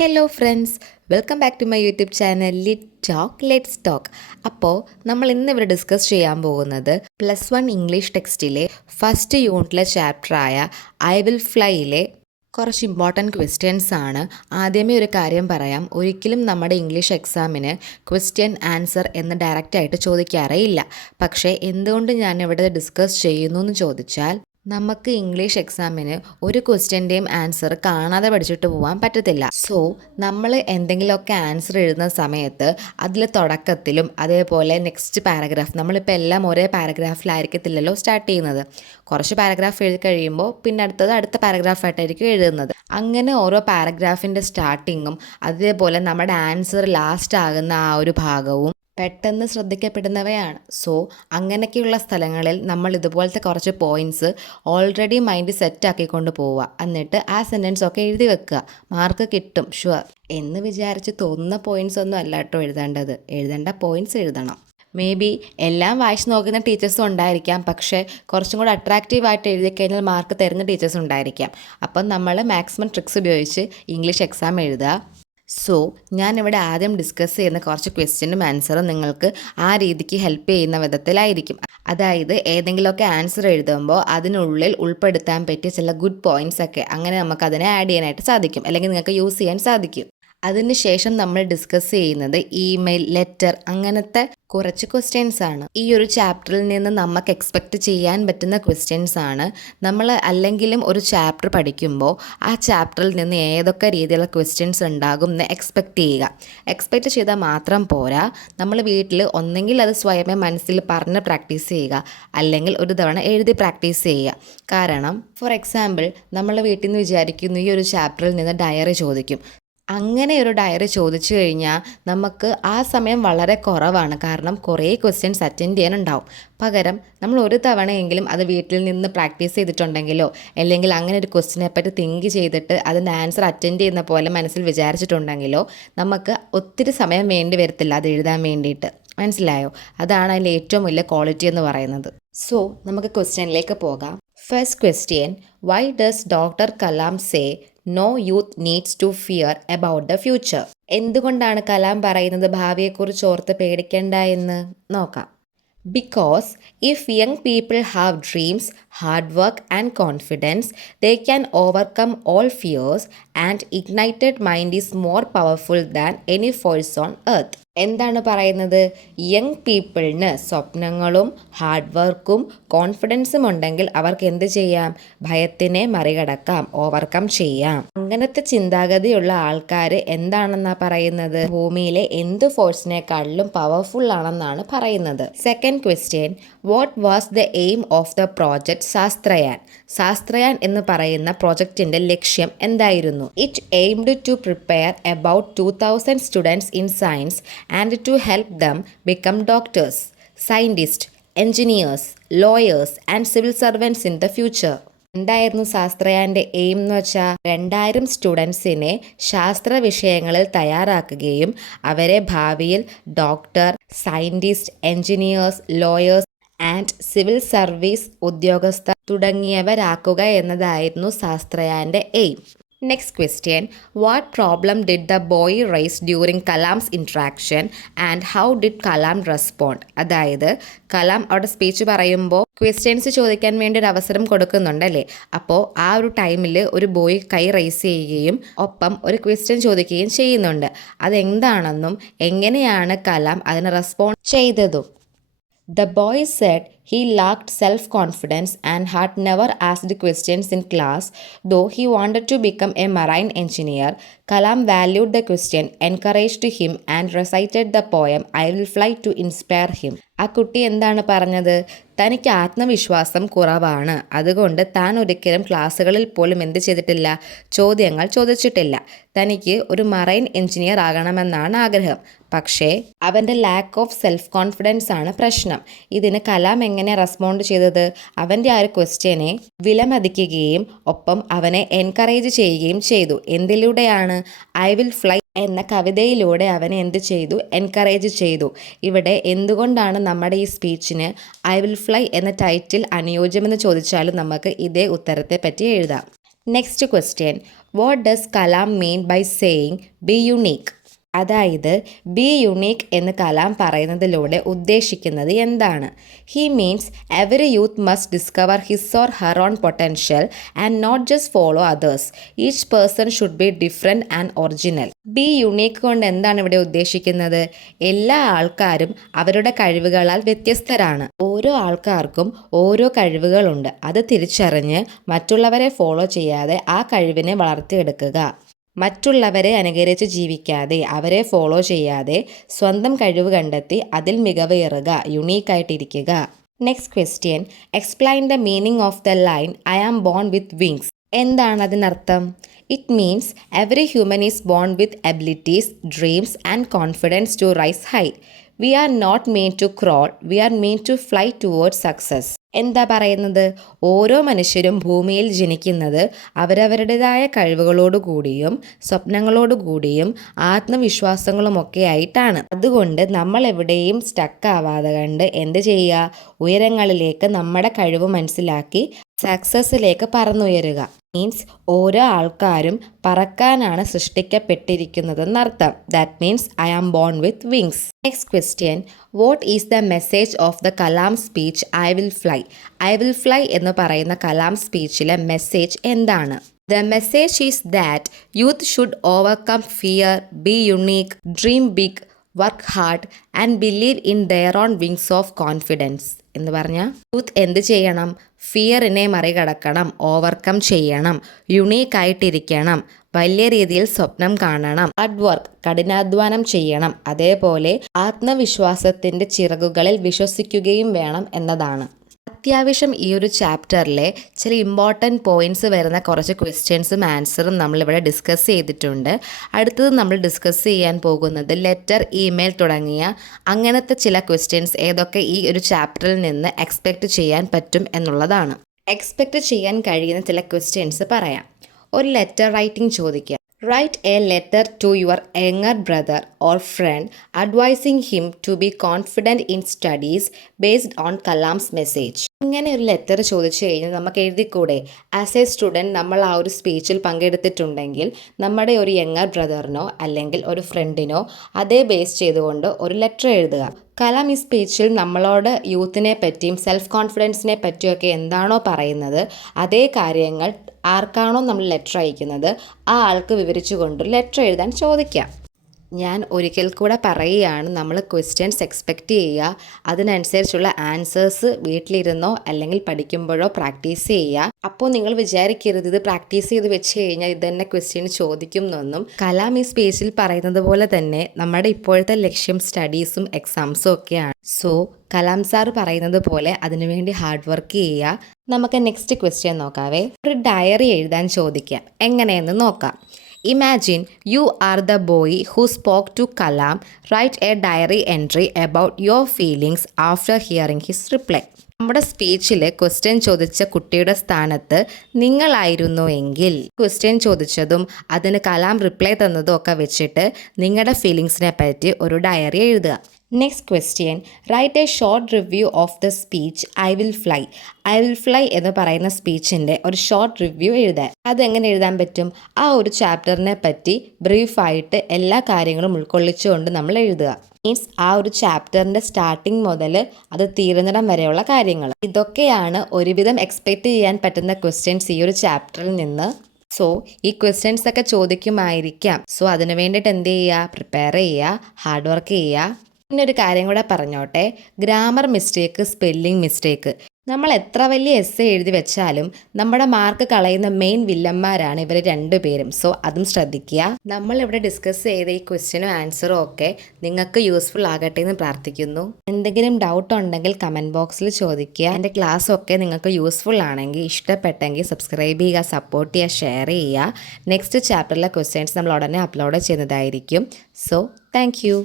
Hello friends, welcome back to my YouTube channel let's talk. അപ്പോൾ നമ്മൾ ഇന്നിവിടെ discuss ചെയ്യാൻ പോകുന്നത് +1 ഇംഗ്ലീഷ് ടെക്സ്റ്റിലെ ഫസ്റ്റ് യൂണിറ്റിലെ ചാപ്റ്ററായ ഐ വിൽ ഫ്ലൈയിലെ കുറച്ച് ഇമ്പോർട്ടൻറ്റ് ക്വസ്റ്റ്യൻസ് ആണ്. ആദ്യമേ ഒരു കാര്യം പറയാം, ഒരിക്കലും നമ്മുടെ ഇംഗ്ലീഷ് എക്സാമിന് ക്വസ്റ്റ്യൻ ആൻസർ എന്ന് ഡയറക്റ്റായിട്ട് ചോദിക്കാറേ ഇല്ല. പക്ഷേ എന്തുകൊണ്ട് ഞാൻ ഇവിടെ ഡിസ്കസ് ചെയ്യുന്നു എന്ന് ചോദിച്ചാൽ, നമുക്ക് ഇംഗ്ലീഷ് എക്സാമിന് ഒരു ക്വസ്റ്റ്യൻ്റെയും ആൻസർ കാണാതെ പഠിച്ചിട്ട് പോകാൻ പറ്റത്തില്ല. സോ നമ്മൾ എന്തെങ്കിലുമൊക്കെ ആൻസർ എഴുതുന്ന സമയത്ത് അതിൽ തുടക്കത്തിലും അതേപോലെ നെക്സ്റ്റ് പാരഗ്രാഫ്, നമ്മളിപ്പോൾ എല്ലാം ഒരേ പാരഗ്രാഫിലായിരിക്കത്തില്ലല്ലോ സ്റ്റാർട്ട് ചെയ്യുന്നത്. കുറച്ച് പാരഗ്രാഫ് എഴുതി കഴിയുമ്പോൾ പിന്നെ അടുത്ത പാരഗ്രാഫായിട്ടായിരിക്കും എഴുതുന്നത്. അങ്ങനെ ഓരോ പാരഗ്രാഫിൻ്റെ സ്റ്റാർട്ടിങ്ങും അതേപോലെ നമ്മുടെ ആൻസർ ലാസ്റ്റ് ആകുന്ന ആ ഒരു ഭാഗവും പെട്ടെന്ന് ശ്രദ്ധിക്കപ്പെടുന്നവയാണ്. സോ അങ്ങനെയൊക്കെയുള്ള സ്ഥലങ്ങളിൽ നമ്മൾ ഇതുപോലത്തെ കുറച്ച് പോയിൻറ്റ്സ് ഓൾറെഡി മൈൻഡ് സെറ്റാക്കിക്കൊണ്ട് പോവുക. എന്നിട്ട് ആ സെൻറ്റൻസ് ഒക്കെ എഴുതി വെക്കുക. മാർക്ക് കിട്ടും ഷുവർ എന്ന് വിചാരിച്ച് തോന്നുന്ന പോയിൻറ്റ്സ് ഒന്നും അല്ല കേട്ടോ എഴുതേണ്ടത്. എഴുതേണ്ട പോയിൻറ്റ്സ് എഴുതണം. മേ ബി എല്ലാം വായിച്ച് നോക്കുന്ന ടീച്ചേഴ്സും ഉണ്ടായിരിക്കാം, പക്ഷേ കുറച്ചും കൂടെ അട്രാക്റ്റീവായിട്ട് എഴുതി കഴിഞ്ഞാൽ മാർക്ക് തരുന്ന ടീച്ചേഴ്സും ഉണ്ടായിരിക്കാം. അപ്പം നമ്മൾ മാക്സിമം ട്രിക്സ് ഉപയോഗിച്ച് ഇംഗ്ലീഷ് എക്സാം എഴുതുക. സോ ഞാനിവിടെ ആദ്യം ഡിസ്കസ് ചെയ്യുന്ന കുറച്ച് ക്വസ്റ്റ്യനും ആൻസറും നിങ്ങൾക്ക് ആ രീതിക്ക് ഹെൽപ്പ് ചെയ്യുന്ന വിധത്തിലായിരിക്കും. അതായത് ഏതെങ്കിലുമൊക്കെ ആൻസർ എഴുതുമ്പോൾ അതിനുള്ളിൽ ഉൾപ്പെടുത്താൻ പറ്റിയ ചില ഗുഡ് പോയിൻറ്റ്സ് ഒക്കെ അങ്ങനെ നമുക്കതിനെ ആഡ് ചെയ്യാനായിട്ട് സാധിക്കും, അല്ലെങ്കിൽ നിങ്ങൾക്ക് യൂസ് ചെയ്യാൻ സാധിക്കും. അതിനുശേഷം നമ്മൾ ഡിസ്കസ് ചെയ്യുന്നത് ഇമെയിൽ, ലെറ്റർ, അങ്ങനത്തെ കുറച്ച് ക്വസ്റ്റ്യൻസ് ആണ്. ഈ ഒരു ചാപ്റ്ററിൽ നിന്ന് നമുക്ക് എക്സ്പെക്റ്റ് ചെയ്യാൻ പറ്റുന്ന ക്വസ്റ്റ്യൻസ് ആണ്. നമ്മൾ അല്ലെങ്കിലും ഒരു ചാപ്റ്റർ പഠിക്കുമ്പോൾ ആ ചാപ്റ്ററിൽ നിന്ന് ഏതൊക്കെ രീതിയിലുള്ള ക്വസ്റ്റ്യൻസ് ഉണ്ടാകും എന്ന് എക്സ്പെക്റ്റ് ചെയ്യുക. എക്സ്പെക്റ്റ് ചെയ്താൽ മാത്രം പോരാ, നമ്മൾ വീട്ടിൽ ഒന്നെങ്കിൽ അത് സ്വയമേ മനസ്സിൽ പറഞ്ഞ് പ്രാക്ടീസ് ചെയ്യുക, അല്ലെങ്കിൽ ഒരു തവണ എഴുതി പ്രാക്ടീസ് ചെയ്യുക. കാരണം ഫോർ എക്സാമ്പിൾ, നമ്മൾ വീട്ടിൽ നിന്ന് വിചാരിക്കുന്നു ഈ ഒരു ചാപ്റ്ററിൽ നിന്ന് ഡയറി ചോദിക്കും. അങ്ങനെ ഒരു ഡയറി ചോദിച്ചു കഴിഞ്ഞാൽ നമുക്ക് ആ സമയം വളരെ കുറവാണ്, കാരണം കുറേ ക്വസ്റ്റ്യൻസ് അറ്റൻഡ് ചെയ്യാനുണ്ടാവും. പകരം നമ്മൾ ഒരു തവണയെങ്കിലും അത് വീട്ടിൽ നിന്ന് പ്രാക്ടീസ് ചെയ്തിട്ടുണ്ടെങ്കിലോ, അല്ലെങ്കിൽ അങ്ങനെ ഒരു ക്വസ്റ്റിനെ പറ്റി തിങ്ക് ചെയ്തിട്ട് അതിൻ്റെ ആൻസർ അറ്റൻഡ് ചെയ്യുന്ന പോലെ മനസ്സിൽ വിചാരിച്ചിട്ടുണ്ടെങ്കിലോ നമുക്ക് ഒത്തിരി സമയം വേണ്ടി വരത്തില്ല അത് എഴുതാൻ വേണ്ടിയിട്ട്. മനസ്സിലായോ? അതാണ് അതിൻ്റെ ഏറ്റവും വലിയ ക്വാളിറ്റി എന്ന് പറയുന്നത്. സോ നമുക്ക് ക്വസ്റ്റ്യനിലേക്ക് പോകാം. First question, why does doctor Kalam say no youth needs to fear about the future? എന്തുകൊണ്ടാണ് കലാം പറയുന്നത് ഭാവിയെക്കുറിച്ച് ഓർത്ത് പേടിക്കേണ്ട എന്ന് നോക്കാം. Because if young people have dreams, hard work and confidence, they can overcome all fears and ignited mind is more powerful than any force on earth. എന്താണ് പറയുന്നത്? Young പീപ്പിളിന് സ്വപ്നങ്ങളും ഹാർഡ് വർക്കും കോൺഫിഡൻസും ഉണ്ടെങ്കിൽ അവർക്ക് എന്ത് ചെയ്യാം? ഭയത്തിനെ മറികടക്കാം, ഓവർകം ചെയ്യാം. അങ്ങനത്തെ ചിന്താഗതിയുള്ള ആൾക്കാർ എന്താണെന്നാണ് പറയുന്നത്? ഭൂമിയിലെ എന്ത് ഫോഴ്സിനെക്കാളിലും പവർഫുൾ ആണെന്നാണ് പറയുന്നത്. Second question, what was the aim of the project Shastrayaan? Shastrayaan എന്ന് പറയുന്ന പ്രോജക്റ്റിന്റെ ലക്ഷ്യം എന്തായിരുന്നു? It aimed to prepare about 2000 students in science and to help them become doctors, scientists, engineers, lawyers and civil servants in the future. എന്തായിരുന്നു ശാസ്ത്രയാൻ്റെ aim എന്ന് വെച്ചാൽ 2000 സ്റ്റുഡൻസിനെ ശാസ്ത്ര വിഷയങ്ങളിൽ തയ്യാറാക്കുകയും അവരെ ഭാവിയിൽ doctor, scientist, engineers, lawyers and civil service ഉദ്യോഗസ്ഥർ തുടങ്ങിയവരാക്കുക എന്നതായിരുന്നു ശാസ്ത്രയാൻ്റെ aim. Next question, what problem did the boy raise during Kalam's interaction and how did Kalam respond? അതായത് കലാം അവിടെ സ്പീച്ച് പറയുമ്പോൾ ക്വസ്റ്റ്യൻസ് ചോദിക്കാൻ വേണ്ടി ഒരു അവസരം കൊടുക്കുന്നുണ്ടല്ലേ. അപ്പോൾ ആ ഒരു ടൈമിൽ ഒരു ബോയ് കൈ റൈസ് ചെയ്യുകയും ഒപ്പം ഒരു ക്വസ്റ്റ്യൻ ചോദിക്കുകയും ചെയ്യുന്നുണ്ട്. അതെന്താണെന്നും എങ്ങനെയാണ് കലാം അതിന് റെസ്പോണ്ട് ചെയ്തതും. The boy said he lacked self-confidence and had never asked questions in class. Though he wanted to become a marine engineer, Kalam valued the question, encouraged him and recited the poem I Will Fly to inspire him. ആ കുട്ടി എന്താണ് പറഞ്ഞത്? തനിക്ക് ആത്മവിശ്വാസം കുറവാണ്, അതുകൊണ്ട് താൻ ഒരിക്കലും ക്ലാസ്സുകളിൽ പോലും എന്ത് ചെയ്തിട്ടില്ല? ചോദ്യങ്ങൾ ചോദിച്ചിട്ടില്ല. തനിക്ക് ഒരു മറൈൻ എഞ്ചിനീയർ ആകണമെന്നാണ് ആഗ്രഹം. പക്ഷേ അവൻ്റെ ലാക്ക് ഓഫ് സെൽഫ് കോൺഫിഡൻസ് ആണ് പ്രശ്നം. ഇതിന് കലാം എങ്ങനെ റെസ്പോണ്ട് ചെയ്തത്? അവൻ്റെ ആ ഒരു ക്വസ്റ്റ്യനെ വിലമതിക്കുകയും ഒപ്പം അവനെ എൻകറേജ് ചെയ്യുകയും ചെയ്തു. എന്തിലൂടെയാണ്? ഐ വിൽ ഫ്ലൈ എന്ന കവിതയിലൂടെ അവനെ എന്ത് ചെയ്തു? എൻകറേജ് ചെയ്തു. ഇവിടെ എന്തുകൊണ്ടാണ് നമ്മുടെ ഈ സ്പീച്ചിന് ഐ വിൽ ഫ്ലൈ എന്ന ടൈറ്റിൽ അനുയോജ്യമെന്ന് ചോദിച്ചാലും നമുക്ക് ഇതേ ഉത്തരത്തെ പറ്റി എഴുതാം. Next question, what does Kalam mean by saying be unique? അതായത് ബി യുണീക്ക് എന്ന് കലാം പറയുന്നതിലൂടെ ഉദ്ദേശിക്കുന്നത് എന്താണ്? He means every youth must discover his or her own potential and not just follow others. Each person should be different and original. Be unique കൊണ്ട് എന്താണ് ഇവിടെ ഉദ്ദേശിക്കുന്നത്? എല്ലാ ആൾക്കാരും അവരുടെ കഴിവുകളാൽ വ്യത്യസ്തരാണ്. ഓരോ ആൾക്കാർക്കും ഓരോ കഴിവുകളുണ്ട്. അത് തിരിച്ചറിഞ്ഞ് മറ്റുള്ളവരെ ഫോളോ ചെയ്യാതെ ആ കഴിവിനെ വളർത്തിയെടുക്കുക. മറ്റുള്ളവരെ അനുകരിച്ച് ജീവിക്കാതെ, അവരെ ഫോളോ ചെയ്യാതെ സ്വന്തം കഴിവ് കണ്ടെത്തി അതിൽ മികവേറുക, യുണീക്കായിട്ടിരിക്കുക. Next question, explain the meaning of the line I am born with wings. എന്താണ് അതിനർത്ഥം? It means every human is born with abilities, dreams and confidence to rise high. We are not made to crawl, we are made to fly towards success. എന്താ പറയുന്നത്? ഓരോ മനുഷ്യരും ഭൂമിയിൽ ജനിക്കുന്നത് അവരവരുടേതായ കഴിവുകളോടുകൂടിയും സ്വപ്നങ്ങളോടുകൂടിയും ആത്മവിശ്വാസങ്ങളുമൊക്കെ ആയിട്ടാണ്. അതുകൊണ്ട് നമ്മൾ എവിടെയും സ്റ്റക്കാവാതെ കണ്ട് എന്ത് ചെയ്യുക? ഉയരങ്ങളിലേക്ക് നമ്മുടെ കഴിവ് മനസ്സിലാക്കി സക്സസ്സിലേക്ക് പറന്നുയരുക. മീൻസ് ഓരോ ആൾക്കാരും പറക്കാനാണ് സൃഷ്ടിക്കപ്പെട്ടിരിക്കുന്നതെന്നർത്ഥം. That means I am born with wings. Next question, what is the message of the Kalam speech I will fly? I will fly എന്ന് പറയുന്ന കലാം സ്പീച്ചിലെ മെസ്സേജ് എന്താണ്? The message is that youth should overcome fear, be unique, dream big, work hard and believe in their own wings of confidence. എന്ന് പറഞ്ഞാൽ youth എന്ത് ചെയ്യണം? ഫിയറിനെ മറികടക്കണം, overcome ചെയ്യണം, യുണീക്കായിട്ടിരിക്കണം, വലിയ രീതിയിൽ സ്വപ്നം കാണണം, ഹാർഡ് വർക്ക് കഠിനാധ്വാനം ചെയ്യണം, അതേപോലെ ആത്മവിശ്വാസത്തിൻ്റെ ചിറകുകളിൽ വിശ്വസിക്കുകയും വേണം എന്നതാണ്. അത്യാവശ്യം ഈ ഒരു ചാപ്റ്ററിലെ ചില ഇമ്പോർട്ടൻറ്റ് പോയിൻറ്റ്സ് വരുന്ന കുറച്ച് ക്വസ്റ്റ്യൻസും ആൻസറും നമ്മളിവിടെ ഡിസ്കസ് ചെയ്തിട്ടുണ്ട്. അടുത്തത് നമ്മൾ ഡിസ്കസ് ചെയ്യാൻ പോകുന്നത് ലെറ്റർ, ഇമെയിൽ തുടങ്ങിയ അങ്ങനത്തെ ചില ക്വസ്റ്റ്യൻസ് ഏതൊക്കെ ഈ ഒരു ചാപ്റ്ററിൽ നിന്ന് എക്സ്പെക്റ്റ് ചെയ്യാൻ പറ്റും എന്നുള്ളതാണ്. എക്സ്പെക്റ്റ് ചെയ്യാൻ കഴിയുന്ന ചില ക്വസ്റ്റ്യൻസ് പറയാം. ഒരു ലെറ്റർ റൈറ്റിംഗ് ചോദിക്കുക. Write a letter to your younger brother or friend advising him to be confident in studies based on Kalam's message. ഇങ്ങനെ ഒരു ലെറ്റർ ചോദിച്ചു കഴിഞ്ഞാൽ നമുക്ക് എഴുതിക്കൂടെ? ആസ് എ സ്റ്റുഡൻറ്റ് നമ്മൾ ആ ഒരു സ്പീച്ചിൽ പങ്കെടുത്തിട്ടുണ്ടെങ്കിൽ നമ്മുടെ ഒരു യങ്ങർ ബ്രദറിനോ അല്ലെങ്കിൽ ഒരു ഫ്രണ്ടിനോ അതേ ബേസ് ചെയ്തുകൊണ്ട് ഒരു ലെറ്റർ എഴുതുക. കലാം ഈ സ്പീച്ചിൽ നമ്മളോട് യൂത്തിനെ പറ്റിയും സെൽഫ് കോൺഫിഡൻസിനെ പറ്റിയൊക്കെ എന്താണോ പറയുന്നത് അതേ കാര്യങ്ങൾ ആർക്കാണോ നമ്മൾ ലെറ്റർ അയക്കുന്നത് ആ ആൾക്ക് വിവരിച്ചുകൊണ്ട് ലെറ്റർ എഴുതാൻ ചോദിക്കാം. ഞാൻ ഒരിക്കൽ കൂടെ പറയുകയാണ്, നമ്മൾ ക്വസ്റ്റ്യൻസ് എക്സ്പെക്റ്റ് ചെയ്യുക, അതിനനുസരിച്ചുള്ള ആൻസേഴ്സ് വീട്ടിലിരുന്നോ അല്ലെങ്കിൽ പഠിക്കുമ്പോഴോ പ്രാക്ടീസ് ചെയ്യുക. അപ്പോൾ നിങ്ങൾ വിചാരിക്കരുത് ഇത് പ്രാക്ടീസ് ചെയ്ത് വെച്ച് കഴിഞ്ഞാൽ ഇത് തന്നെ ക്വസ്റ്റ്യൻ ചോദിക്കും എന്നൊന്നും. കലാം ഈ സ്പേസിൽ പറയുന്നത് പോലെ തന്നെ നമ്മുടെ ഇപ്പോഴത്തെ ലക്ഷ്യം സ്റ്റഡീസും എക്സാംസും ഒക്കെയാണ്. സോ കലാം സാർ പറയുന്നത് പോലെ അതിനുവേണ്ടി ഹാർഡ് വർക്ക് ചെയ്യുക. നമുക്ക് നെക്സ്റ്റ് ക്വസ്റ്റ്യൻ നോക്കാവേ. ഒരു ഡയറി എഴുതാൻ ചോദിക്കാം. എങ്ങനെയെന്ന് നോക്കാം. Imagine you are the boy who spoke to Kalam. Write a diary entry about your feelings after hearing his reply. നമ്മുടെ സ്പീച്ചിൽ ക്വസ്റ്റ്യൻ ചോദിച്ച കുട്ടിയുടെ സ്ഥാനത്ത് നിങ്ങളായിരുന്നു എങ്കിൽ ക്വസ്റ്റ്യൻ ചോദിച്ചതും അതിന് കലാം റിപ്ലൈ തന്നതും ഒക്കെ വെച്ചിട്ട് നിങ്ങളുടെ ഫീലിങ്സിനെ പറ്റി ഒരു ഡയറി എഴുതുക. Next question, write a short review of the speech I will fly. I will fly എന്ന് പറയുന്ന സ്പീച്ചിൻ്റെ ഒരു ഷോർട്ട് റിവ്യൂ എഴുതാൻ. അതെങ്ങനെ എഴുതാൻ പറ്റും? ആ ഒരു ചാപ്റ്ററിനെ പറ്റി ബ്രീഫായിട്ട് എല്ലാ കാര്യങ്ങളും ഉൾക്കൊള്ളിച്ചുകൊണ്ട് നമ്മൾ എഴുതുക. മീൻസ് ആ ഒരു ചാപ്റ്ററിൻ്റെ സ്റ്റാർട്ടിങ് മുതൽ അത് തീരുന്നിടം വരെയുള്ള കാര്യങ്ങൾ. ഇതൊക്കെയാണ് ഒരുവിധം എക്സ്പെക്റ്റ് ചെയ്യാൻ പറ്റുന്ന ക്വസ്റ്റ്യൻസ് ഈ ഒരു ചാപ്റ്ററിൽ നിന്ന്. സോ ഈ ക്വസ്റ്റ്യൻസ് ഒക്കെ ചോദിക്കുമായിരിക്കാം. സോ അതിന് വേണ്ടിയിട്ട് എന്ത് ചെയ്യുക? പ്രിപ്പയർ ചെയ്യുക, ഹാർഡ് വർക്ക് ചെയ്യുക. പിന്നെ ഒരു കാര്യം കൂടെ പറഞ്ഞോട്ടെ, ഗ്രാമർ മിസ്റ്റേക്ക്, സ്പെല്ലിംഗ് മിസ്റ്റേക്ക്, നമ്മൾ എത്ര വലിയ എസ്സേ എഴുതി വെച്ചാലും നമ്മുടെ മാർക്ക് കളയുന്ന മെയിൻ വില്ലന്മാരാണ് ഇവർ രണ്ടുപേരും. സോ അതും ശ്രദ്ധിക്കുക. നമ്മളിവിടെ ഡിസ്കസ് ചെയ്ത ഈ ക്വസ്റ്റ്യനും ആൻസറും ഒക്കെ നിങ്ങൾക്ക് യൂസ്ഫുൾ ആകട്ടെ എന്ന് പ്രാർത്ഥിക്കുന്നു. എന്തെങ്കിലും ഡൗട്ട് ഉണ്ടെങ്കിൽ കമൻറ്റ് ബോക്സിൽ ചോദിക്കുക. എൻ്റെ ക്ലാസ് ഒക്കെ നിങ്ങൾക്ക് യൂസ്ഫുൾ ആണെങ്കിൽ, ഇഷ്ടപ്പെട്ടെങ്കിൽ സബ്സ്ക്രൈബ് ചെയ്യുക, സപ്പോർട്ട് ചെയ്യുക, ഷെയർ ചെയ്യുക. നെക്സ്റ്റ് ചാപ്റ്ററിലെ ക്വസ്റ്റ്യൻസ് നമ്മൾ ഉടനെ അപ്ലോഡ് ചെയ്യുന്നതായിരിക്കും. So thank you.